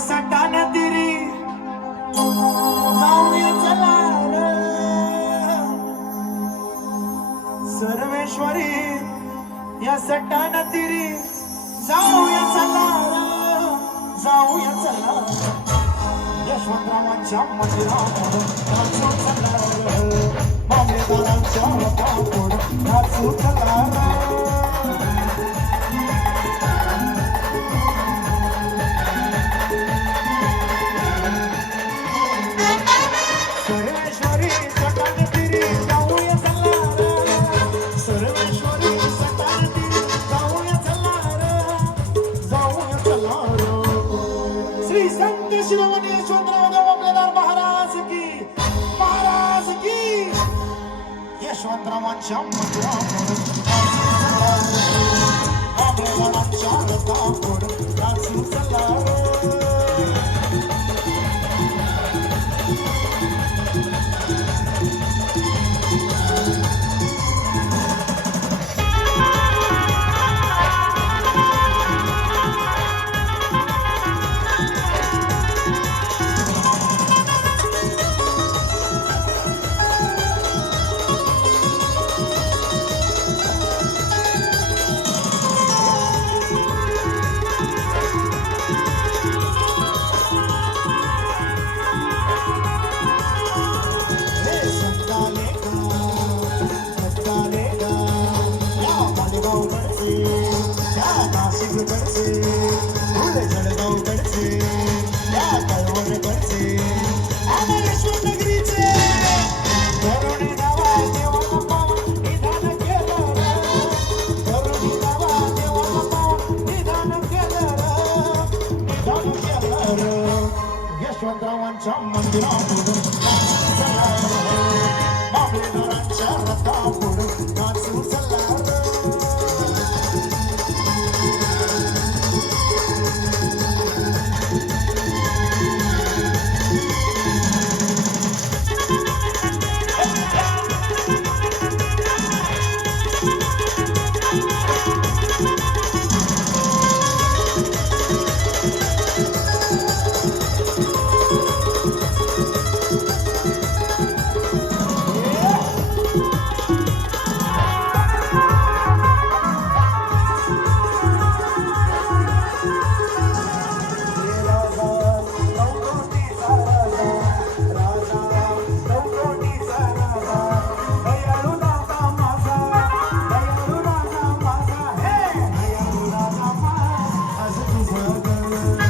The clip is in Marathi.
सटान तिरी जाऊया चला रे. सर्वेश्वरी या सटान तिरी जाऊया चला रे. जाऊया चला यशवंतरावांच्या मंदिरावर नाचू चला रे. मामेदारांच्या रथावर नाचू चला रे. श्री संत शिरोमणी यशवंतराव मामलेदार महाराज की यशवंतरावांच्या मंदिरावर मामलेदारांच्या रथावर नाचू चला रे. यशवंतरावांच्या मंदिरावर मामेदारांच्या रथावर नाचू चला रे. Thank you.